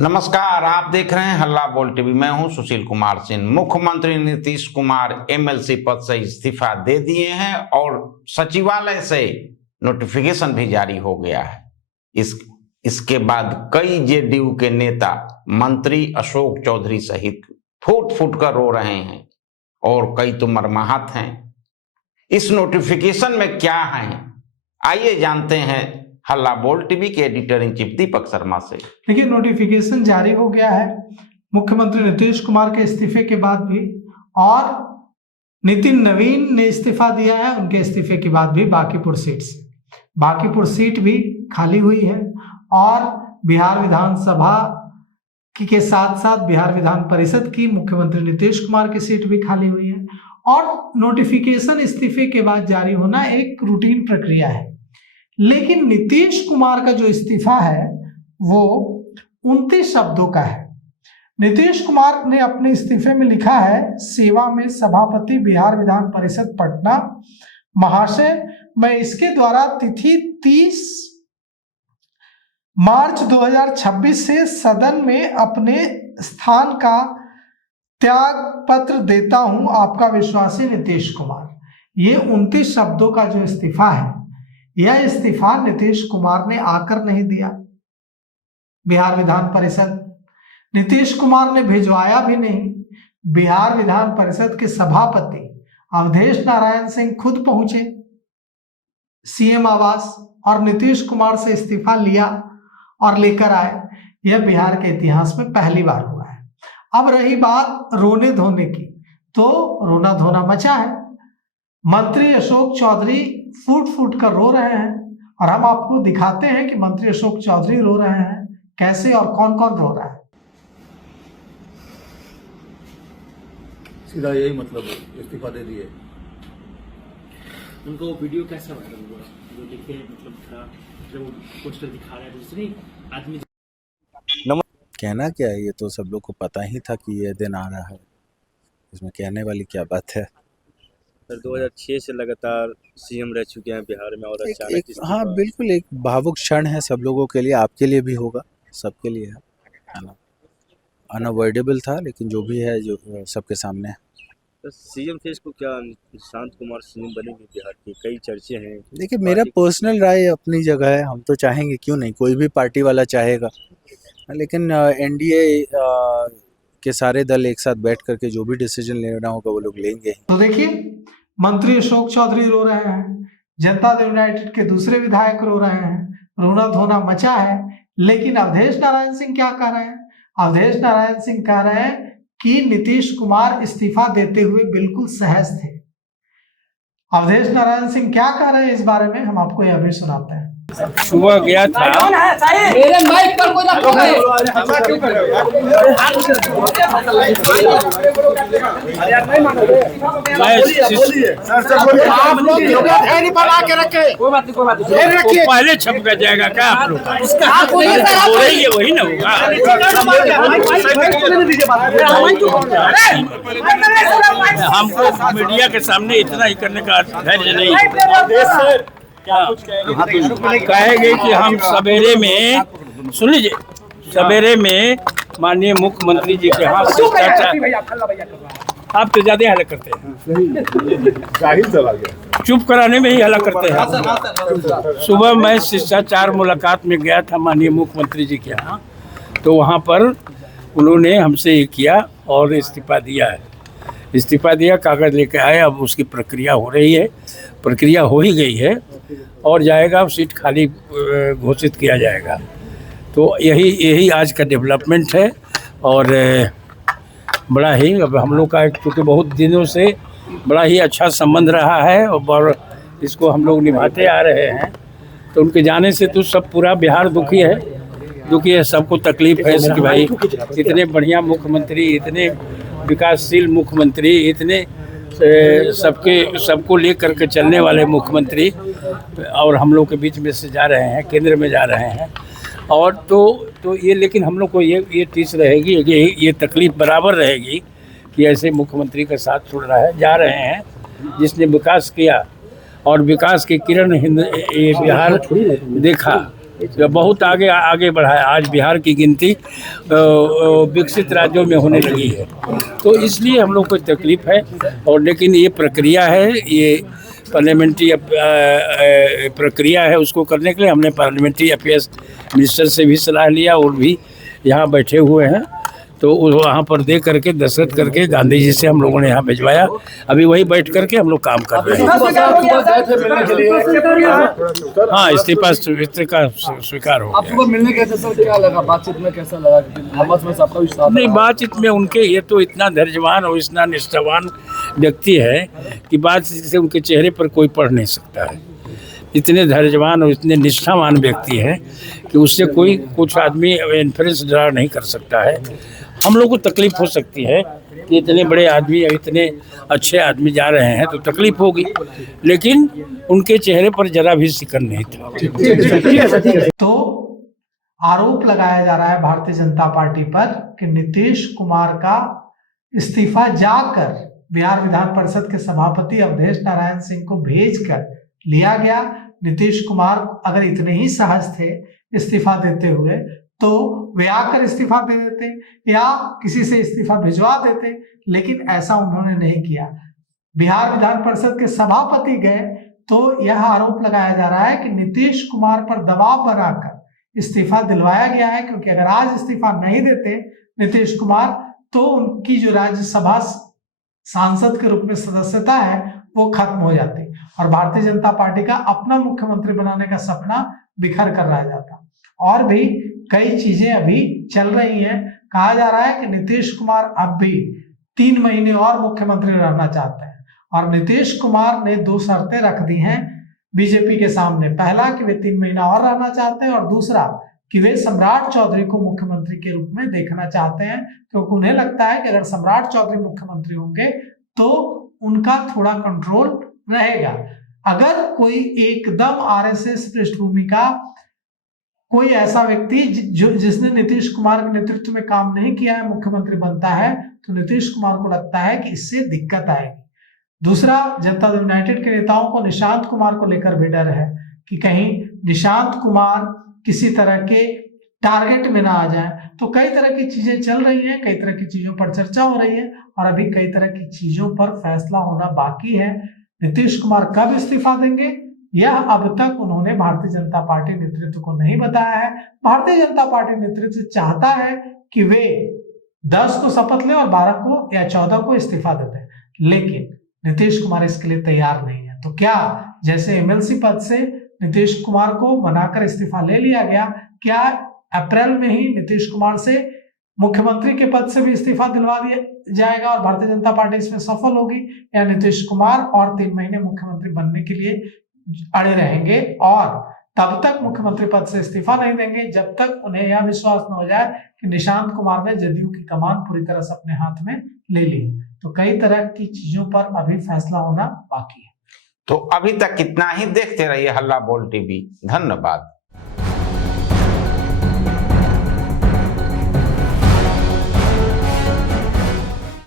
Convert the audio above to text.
नमस्कार, आप देख रहे हैं हल्ला बोल टीवी। मैं हूं सुशील कुमार सिंह। मुख्यमंत्री नीतीश कुमार एमएलसी पद से इस्तीफा दे दिए हैं और सचिवालय से नोटिफिकेशन भी जारी हो गया है। इसके बाद कई जेडीयू के नेता मंत्री अशोक चौधरी सहित फूट फूट कर रो रहे हैं और कई तो मर्माहत हैं। इस नोटिफिकेशन में क्या है, आइए जानते हैं हल्ला बोल टीवी के editor in chief Deepak Sharma से। देखिए, नोटिफिकेशन जारी हो गया है मुख्यमंत्री नीतीश कुमार के इस्तीफे के बाद भी, और नितिन नवीन ने इस्तीफा दिया है। उनके इस्तीफे के बाद भी बांकीपुर सीट भी खाली हुई है और बिहार विधानसभा के साथ साथ बिहार विधान परिषद की मुख्यमंत्री नीतीश कुमार की सीट भी खाली हुई है। और नोटिफिकेशन इस्तीफे के बाद जारी होना एक रूटीन प्रक्रिया है, लेकिन नीतीश कुमार का जो इस्तीफा है वो 29 शब्दों का है। नीतीश कुमार ने अपने इस्तीफे में लिखा है, सेवा में सभापति बिहार विधान परिषद पटना महाशय, मैं इसके द्वारा तिथि 30 मार्च 2026 से सदन में अपने स्थान का त्याग पत्र देता हूं, आपका विश्वासी नीतीश कुमार। ये 29 शब्दों का जो इस्तीफा है, यह इस्तीफा नीतीश कुमार ने आकर नहीं दिया बिहार विधान परिषद। नीतीश कुमार ने भिजवाया भी नहीं। बिहार विधान परिषद के सभापति अवधेश नारायण सिंह खुद पहुंचे सीएम आवास और नीतीश कुमार से इस्तीफा लिया और लेकर आए। यह बिहार के इतिहास में पहली बार हुआ है। अब रही बात रोने धोने की, तो रोना धोना मचा है। मंत्री अशोक चौधरी फूट फूट कर रो रहे हैं और हम आपको दिखाते हैं कि मंत्री अशोक चौधरी रो रहे हैं कैसे और कौन कौन रो रहा है। सीधा यही मतलब इस्तीफा दे दिए। उनको वीडियो कैसा वायरल हुआ जो देखे, मतलब था जब वो पोस्टर दिखा रहा है दूसरे आदमी। कहना क्या है, ये तो सब लोग को पता ही था कि ये दिन आ रहा है। इसमें कहने वाली क्या बात है। सर 2006 से लगातार सीएम रह चुके हैं बिहार में और अचानक हाँ बिल्कुल, एक भावुक क्षण है सब लोगों के लिए, आपके लिए भी होगा, सबके लिए है ना। अनअवॉइडेबल था, लेकिन जो भी है जो सबके सामने है। तो सीएम फेस को क्या शांत कुमार सीएम बनेंगे बिहार की, कई चर्चे हैं। देखिए, मेरा पर्सनल राय अपनी जगह है, हम तो चाहेंगे, क्यों नहीं, कोई भी पार्टी वाला चाहेगा, लेकिन एनडीए के सारे दल एक साथ बैठ करके जो भी डिसीजन लेना होगा वो लोग लेंगे। तो देखिए, मंत्री अशोक चौधरी रो रहे हैं, जनता दल यूनाइटेड के दूसरे विधायक रो रहे हैं, रोना धोना मचा है। लेकिन अवधेश नारायण सिंह क्या कह रहे हैं? अवधेश नारायण सिंह कह रहे हैं कि नीतीश कुमार इस्तीफा देते हुए बिल्कुल सहज थे। अवधेश नारायण सिंह क्या कह रहे हैं इस बारे में हम आपको यह भी सुनाते हैं। सुबह गया था, मेरे माइक पर कोई रखो है। आप लोग नहीं बना के रखे, कोई बात नहीं, पहले छप कर जाएगा क्या आप लोग? वही ना होगा। हमको मीडिया के सामने इतना ही करने का धैर्य नहीं। कहेंगे कि हम सवेरे में, सुन लीजिए, सवेरे में माननीय मुख्यमंत्री जी के यहाँ आप तो ज्यादा हल्ला करते हैं, चुप कराने में ही हल्ला करते हैं। सुबह मैं शिष्टाचार मुलाकात में गया था माननीय मुख्यमंत्री जी के यहाँ, तो वहाँ पर उन्होंने हमसे ये किया और इस्तीफा दिया है। इस्तीफा दिया, कागज लेके आए, अब उसकी प्रक्रिया हो रही है। प्रक्रिया हो ही गई है और जाएगा, सीट खाली घोषित किया जाएगा। तो यही आज का डेवलपमेंट है। और बड़ा ही, अब हम लोग का क्योंकि बहुत दिनों से बड़ा ही अच्छा संबंध रहा है और इसको हम लोग निभाते आ रहे हैं, तो उनके जाने से तो सब पूरा बिहार दुखी है, सबको तकलीफ है कि भाई इतने बढ़िया मुख्यमंत्री, इतने विकासशील मुख्यमंत्री, इतने सबको लेकर के चलने वाले मुख्यमंत्री और हम लोग के बीच में से जा रहे हैं, केंद्र में जा रहे हैं। और तो ये, लेकिन हम लोग को ये टीस रहेगी, ये तकलीफ बराबर रहेगी कि ऐसे मुख्यमंत्री का साथ छोड़ रहा है, जा रहे हैं जिसने विकास किया और विकास की किरण बिहार देखा बहुत आगे आगे बढ़ा है। आज बिहार की गिनती विकसित राज्यों में होने लगी है, तो इसलिए हम लोग को तकलीफ है। और लेकिन ये प्रक्रिया है, ये पार्लियामेंट्री प्रक्रिया है, उसको करने के लिए हमने पार्लियामेंट्री अफेयर्स मिनिस्टर से भी सलाह लिया और भी यहाँ बैठे हुए हैं, तो वहाँ पर दे करके दस्तखत करके गांधी जी से हम लोगों ने यहाँ भिजवाया। अभी वही बैठ करके हम लोग काम कर रहे हैं। हाँ, इस्तीफा स्वीकार हो गया। मिलने कैसे सर, क्या लगा बातचीत में, कैसा लगा हमस में आपका विश्वास? नहीं, बातचीत में उनके, ये तो इतना धैर्यवान और इतना निष्ठावान व्यक्ति है कि बातचीत से उनके चेहरे पर कोई पढ़ नहीं सकता है। इतने धैर्यवान और इतने निष्ठावान व्यक्ति हैं कि उससे कोई कुछ आदमी इन्फ्लुएंस ड्रा नहीं कर सकता है। हम लोग को तकलीफ हो सकती है कि इतने बड़े आदमी, इतने अच्छे आदमी जा रहे हैं तो तकलीफ होगी, लेकिन उनके चेहरे पर जरा भी सिकन नहीं था। तो आरोप लगाया जा रहा है भारतीय जनता पार्टी पर कि नीतीश कुमार का इस्तीफा जाकर बिहार विधान परिषद के सभापति अवधेश नारायण सिंह को भेजकर लिया गया। नीतीश कुमार अगर इतने ही सहज थे इस्तीफा देते हुए तो वे आकर इस्तीफा दे देते या किसी से इस्तीफा भिजवा देते, लेकिन ऐसा उन्होंने नहीं किया। बिहार विधान परिषद के सभापति गए तो यह आरोप लगाया जा रहा है कि नीतीश कुमार पर दबाव बनाकर इस्तीफा दिलवाया गया है, क्योंकि अगर आज इस्तीफा नहीं देते नीतीश कुमार तो उनकी जो राज्यसभा सांसद के रूप में सदस्यता है वो खत्म हो जाती और भारतीय जनता पार्टी का अपना मुख्यमंत्री बनाने का सपना बिखर कर रह जाता। और भी कई चीजें अभी चल रही हैं। कहा जा रहा है कि नीतीश कुमार अब भी 3 महीने और मुख्यमंत्री रहना चाहते हैं और नीतीश कुमार ने 2 शर्तें रख दी हैं बीजेपी के सामने। पहला कि वे 3 महीना और रहना चाहते हैं और दूसरा कि वे सम्राट चौधरी को मुख्यमंत्री के रूप में देखना चाहते हैं, क्योंकि उन्हें लगता है कि अगर सम्राट चौधरी मुख्यमंत्री होंगे तो उनका थोड़ा कंट्रोल रहेगा। अगर कोई एकदम आरएसएस पृष्ठभूमि का कोई ऐसा व्यक्ति जिसने नीतीश कुमार के नेतृत्व में काम नहीं किया है मुख्यमंत्री बनता है तो नीतीश कुमार को लगता है कि इससे दिक्कत आएगी। दूसरा, जनता दल यूनाइटेड के नेताओं को निशांत कुमार को लेकर भी डर है कि कहीं निशांत कुमार किसी तरह के टारगेट में ना आ जाए। तो कई तरह की चीजें चल रही हैं, कई तरह की चीजों पर चर्चा हो रही है और अभी कई तरह की चीजों पर फैसला होना बाकी है। नीतीश कुमार कब इस्तीफा देंगे यह अब तक उन्होंने भारतीय जनता पार्टी नेतृत्व को नहीं बताया है। भारतीय जनता पार्टी नेतृत्व चाहता है कि वे 10 को शपथ लें और 12 को या 14 को इस्तीफा देते हैं, लेकिन नीतीश कुमार इसके लिए तैयार नहीं है। तो क्या जैसे एमएलसी पद से नीतीश कुमार को बनाकर इस्तीफा ले लिया गया, क्या अप्रैल में ही नीतीश कुमार से मुख्यमंत्री के पद से भी इस्तीफा दिलवा दिया जाएगा और भारतीय जनता पार्टी इसमें सफल होगी, या नीतीश कुमार और 3 महीने मुख्यमंत्री बनने के लिए अड़े रहेंगे और तब तक मुख्यमंत्री पद से इस्तीफा नहीं देंगे जब तक उन्हें यह विश्वास न हो जाए कि निशांत कुमार ने जदयू की कमान पूरी तरह से अपने हाथ में ले ली। तो कई तरह की चीजों पर अभी फैसला होना बाकी है। तो अभी तक इतना ही। देखते रहिए हल्ला बोल टीवी। धन्यवाद।